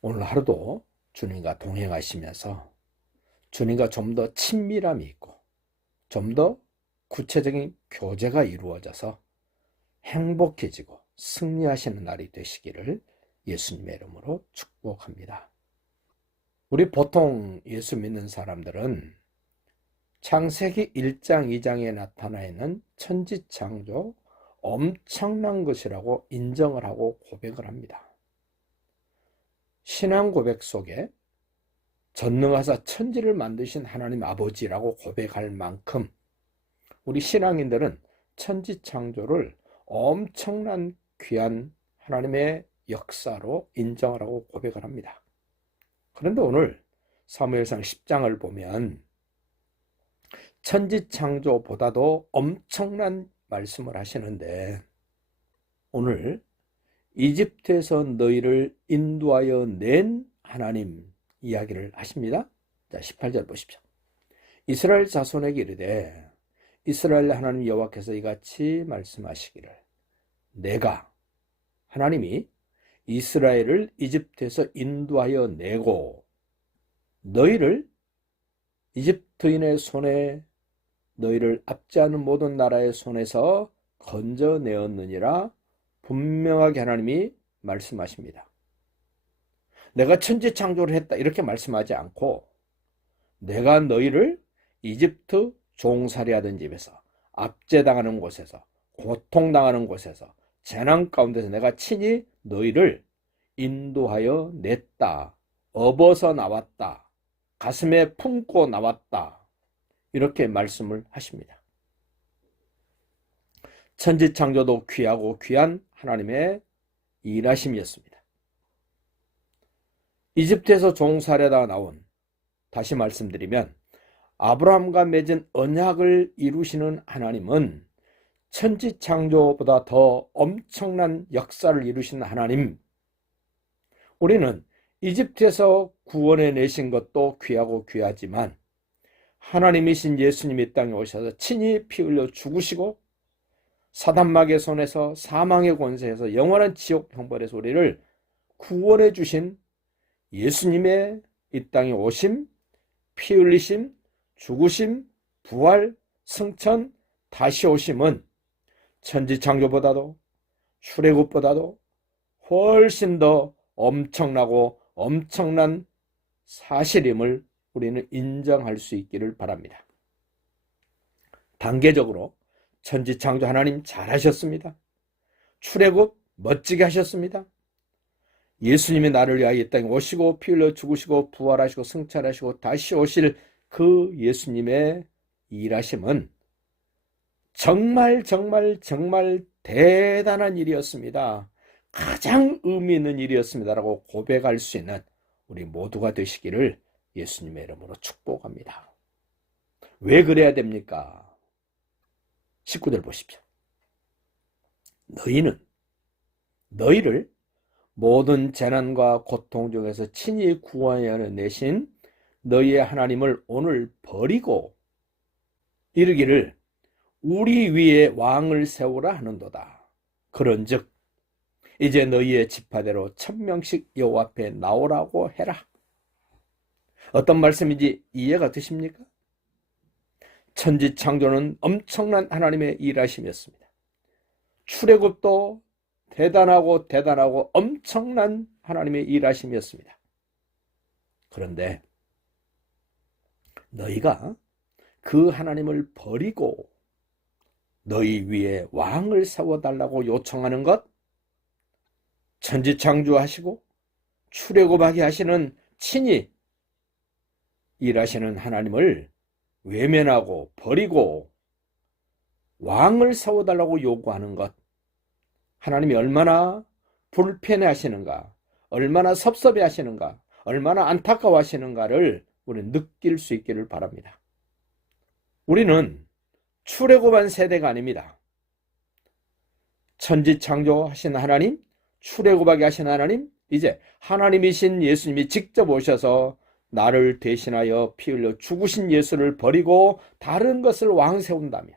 오늘 하루도 주님과 동행하시면서 주님과 좀 더 친밀함이 있고 좀 더 구체적인 교제가 이루어져서 행복해지고 승리하시는 날이 되시기를 예수님의 이름으로 축복합니다. 우리 보통 예수 믿는 사람들은 창세기 1장, 2장에 나타나 있는 천지창조 엄청난 것이라고 인정을 하고 고백을 합니다. 신앙 고백 속에 전능하사 천지를 만드신 하나님 아버지라고 고백할 만큼 우리 신앙인들은 천지 창조를 엄청난 귀한 하나님의 역사로 인정을 하고 고백을 합니다. 그런데 오늘 사무엘상 10장을 보면 천지 창조보다도 엄청난 말씀을 하시는데 오늘 이집트에서 너희를 인도하여 낸 하나님 이야기를 하십니다. 자, 18절 보십시오. 이스라엘 자손에게 이르되 이스라엘 하나님 여호와께서 이같이 말씀하시기를 내가 하나님이 이스라엘을 이집트에서 인도하여 내고 너희를 이집트인의 손에 너희를 압제하는 모든 나라의 손에서 건져내었느니라 분명하게 하나님이 말씀하십니다. 내가 천지 창조를 했다 이렇게 말씀하지 않고 내가 너희를 이집트 종살이 하던 집에서 압제당하는 곳에서 고통당하는 곳에서 재난 가운데서 내가 친히 너희를 인도하여 냈다. 업어서 나왔다. 가슴에 품고 나왔다. 이렇게 말씀을 하십니다. 천지창조도 귀하고 귀한 하나님의 일하심이었습니다. 이집트에서 종살이하다 나온 다시 말씀드리면 아브라함과 맺은 언약을 이루시는 하나님은 천지 창조보다 더 엄청난 역사를 이루신 하나님. 우리는 이집트에서 구원해 내신 것도 귀하고 귀하지만 하나님이신 예수님이 땅에 오셔서 친히 피 흘려 죽으시고 사단막의 손에서 사망의 권세에서 영원한 지옥 형벌의 소리를 구원해 주신 예수님의 이 땅에 오심, 피 흘리심, 죽으심, 부활, 승천, 다시 오심은 천지 창조보다도 출애굽보다도 훨씬 더 엄청나고 엄청난 사실임을 우리는 인정할 수 있기를 바랍니다. 단계적으로 천지 창조 하나님 잘하셨습니다. 출애굽 멋지게 하셨습니다. 예수님이 나를 위하여 이 땅에 오시고 피 흘려 죽으시고 부활하시고 승천하시고 다시 오실 그 예수님의 일하심은 정말 정말 정말 대단한 일이었습니다. 가장 의미 있는 일이었습니다라고 고백할 수 있는 우리 모두가 되시기를 예수님의 이름으로 축복합니다. 왜 그래야 됩니까? 19절 보십시오. 너희는 너희를 모든 재난과 고통 중에서 친히 구원하여 내신 너희의 하나님을 오늘 버리고 이르기를 우리 위에 왕을 세우라 하는도다. 그런즉 이제 너희의 지파대로 천명씩 여호와 앞에 나오라고 해라. 어떤 말씀인지 이해가 되십니까? 천지 창조는 엄청난 하나님의 일하심이었습니다. 출애굽도 대단하고 대단하고 엄청난 하나님의 일하심이었습니다. 그런데 너희가 그 하나님을 버리고 너희 위에 왕을 세워달라고 요청하는 것, 천지 창조하시고 출애굽하게 하시는 친히 일하시는 하나님을 외면하고 버리고 왕을 세워달라고 요구하는 것, 하나님이 얼마나 불편해 하시는가, 얼마나 섭섭해 하시는가, 얼마나 안타까워 하시는가를 우리는 느낄 수 있기를 바랍니다. 우리는 출애굽한 세대가 아닙니다. 천지 창조하신 하나님, 출애굽하게 하신 하나님, 이제 하나님이신 예수님이 직접 오셔서 나를 대신하여 피 흘려 죽으신 예수를 버리고 다른 것을 왕 세운다며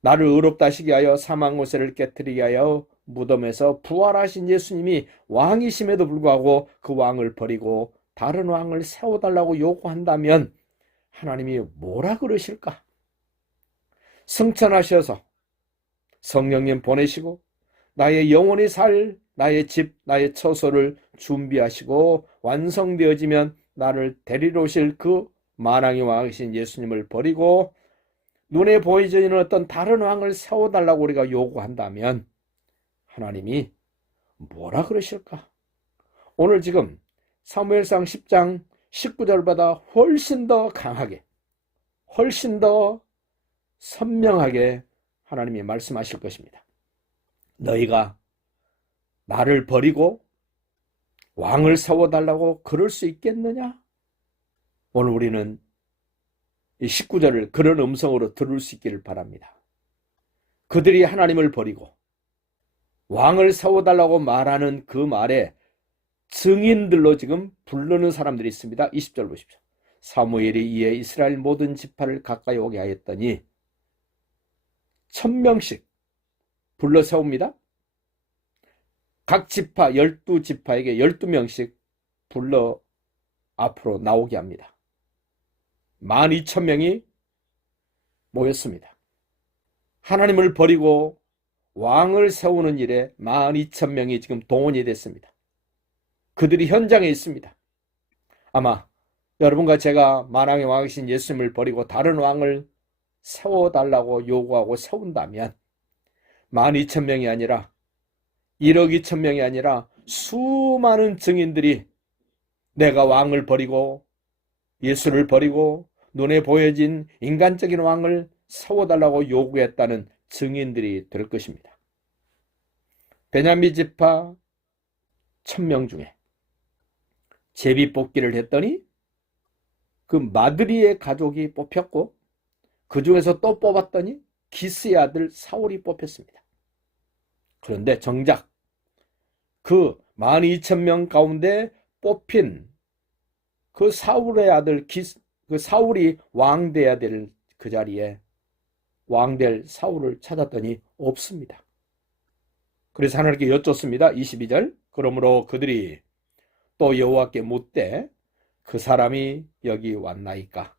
나를 의롭다 하시게 하여 사망 고세를 깨뜨리게 하여 무덤에서 부활하신 예수님이 왕이심에도 불구하고 그 왕을 버리고 다른 왕을 세워달라고 요구한다면 하나님이 뭐라 그러실까? 승천하셔서 성령님 보내시고 나의 영혼이 살 나의 집, 나의 처소를 준비하시고 완성되어지면 나를 데리러 오실 그 만왕의 왕이신 예수님을 버리고 눈에 보이지 않는 어떤 다른 왕을 세워달라고 우리가 요구한다면 하나님이 뭐라 그러실까? 오늘 지금 사무엘상 10장 19절보다 훨씬 더 강하게, 훨씬 더 선명하게 하나님이 말씀하실 것입니다. 너희가 나를 버리고 왕을 세워달라고 그럴 수 있겠느냐? 오늘 우리는 이 19절을 그런 음성으로 들을 수 있기를 바랍니다. 그들이 하나님을 버리고 왕을 세워달라고 말하는 그 말에 증인들로 지금 부르는 사람들이 있습니다. 20절 보십시오. 사무엘이 이에 이스라엘 모든 지파를 가까이 오게 하였더니 천명씩 불러 세웁니다. 각 지파, 열두 지파에게 열두 명씩 불러 앞으로 나오게 합니다. 만 이천 명이 모였습니다. 하나님을 버리고 왕을 세우는 일에 만 이천 명이 지금 동원이 됐습니다. 그들이 현장에 있습니다. 아마 여러분과 제가 만왕의 왕이신 예수님을 버리고 다른 왕을 세워달라고 요구하고 세운다면 만 이천 명이 아니라 1억 2천 명이 아니라 수많은 증인들이 내가 왕을 버리고 예수를 버리고 눈에 보여진 인간적인 왕을 세워달라고 요구했다는 증인들이 될 것입니다. 베냐민 지파 천명 중에 제비 뽑기를 했더니 그 마드리의 가족이 뽑혔고 그 중에서 또 뽑았더니 기스의 아들 사울이 뽑혔습니다. 그런데 정작 그 12,000명 가운데 뽑힌 그 사울의 아들 기스, 그 사울이 왕 돼야 될 그 자리에 왕 될 사울을 찾았더니 없습니다. 그래서 하나님께 여쭙습니다. 22절. 그러므로 그들이 또 여호와께 묻되 그 사람이 여기 왔나이까?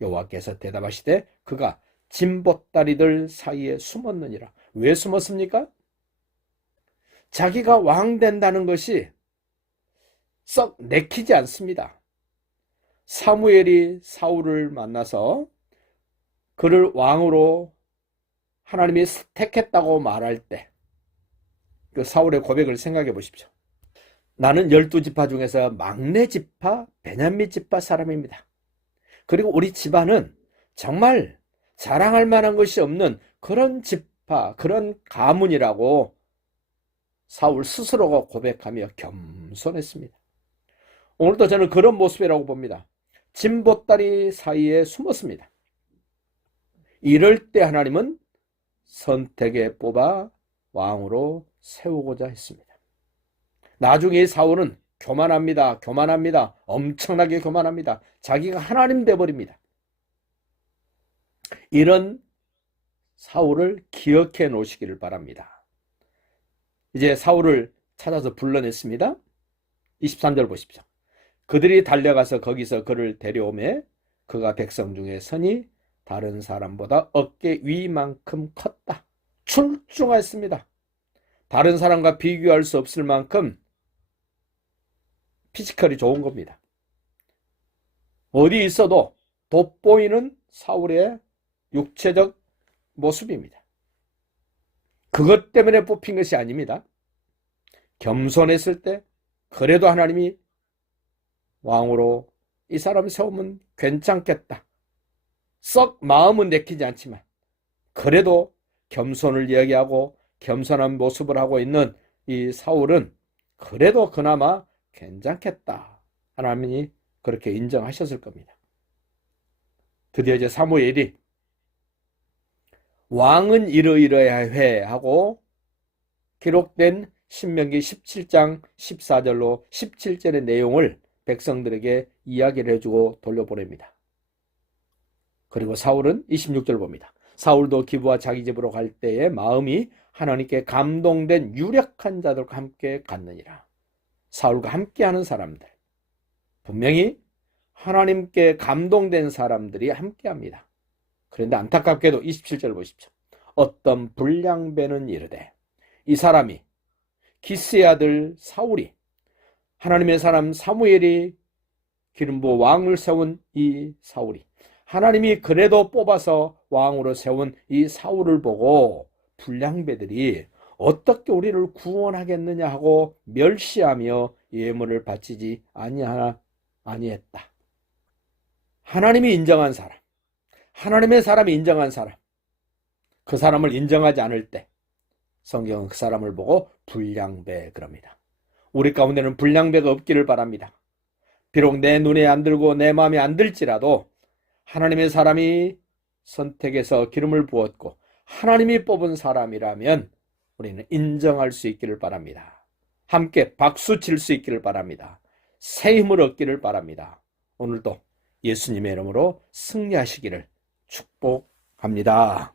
여호와께서 대답하시되 그가 진보다리들 사이에 숨었느니라. 왜 숨었습니까? 자기가 왕 된다는 것이 썩 내키지 않습니다. 사무엘이 사울을 만나서 그를 왕으로 하나님이 택했다고 말할 때, 그 사울의 고백을 생각해 보십시오. 나는 열두 지파 중에서 막내 지파, 베냐민 지파 사람입니다. 그리고 우리 집안은 정말 자랑할 만한 것이 없는 그런 지파, 그런 가문이라고 사울 스스로가 고백하며 겸손했습니다. 오늘도 저는 그런 모습이라고 봅니다. 진보다리 사이에 숨었습니다. 이럴 때 하나님은 선택에 뽑아 왕으로 세우고자 했습니다. 나중에 사울은 교만합니다. 교만합니다. 엄청나게 교만합니다. 자기가 하나님 돼버립니다. 이런 사울을 기억해 놓으시기를 바랍니다. 이제 사울을 찾아서 불러냈습니다. 23절 보십시오. 그들이 달려가서 거기서 그를 데려오매 그가 백성 중에 선이 다른 사람보다 어깨 위만큼 컸다. 출중했습니다. 다른 사람과 비교할 수 없을 만큼 피지컬이 좋은 겁니다. 어디 있어도 돋보이는 사울의 육체적 모습입니다. 그것 때문에 뽑힌 것이 아닙니다. 겸손했을 때 그래도 하나님이 왕으로 이 사람 세우면 괜찮겠다. 썩 마음은 내키지 않지만 그래도 겸손을 이야기하고 겸손한 모습을 하고 있는 이 사울은 그래도 그나마 괜찮겠다. 하나님이 그렇게 인정하셨을 겁니다. 드디어 이제 사무엘이 왕은 이러이러해야 해 하고 기록된 신명기 17장 14절로 17절의 내용을 백성들에게 이야기를 해주고 돌려보냅니다. 그리고 사울은 26절 봅니다. 사울도 기부와 자기 집으로 갈 때에 마음이 하나님께 감동된 유력한 자들과 함께 갔느니라. 사울과 함께하는 사람들. 분명히 하나님께 감동된 사람들이 함께합니다. 그런데 안타깝게도 27절 보십시오. 어떤 불량배는 이르되 이 사람이 기스의 아들 사울이 하나님의 사람 사무엘이 기름 부어 왕을 세운 이 사울이 하나님이 그래도 뽑아서 왕으로 세운 이 사울을 보고 불량배들이 어떻게 우리를 구원하겠느냐 하고 멸시하며 예물을 바치지 아니하나 아니했다. 하나님이 인정한 사람, 하나님의 사람이 인정한 사람, 그 사람을 인정하지 않을 때 성경은 그 사람을 보고 불량배 그럽니다. 우리 가운데는 불량배가 없기를 바랍니다. 비록 내 눈에 안 들고 내 마음에 안 들지라도 하나님의 사람이 선택해서 기름을 부었고 하나님이 뽑은 사람이라면 우리는 인정할 수 있기를 바랍니다. 함께 박수 칠 수 있기를 바랍니다. 새 힘을 얻기를 바랍니다. 오늘도 예수님의 이름으로 승리하시기를 축복합니다.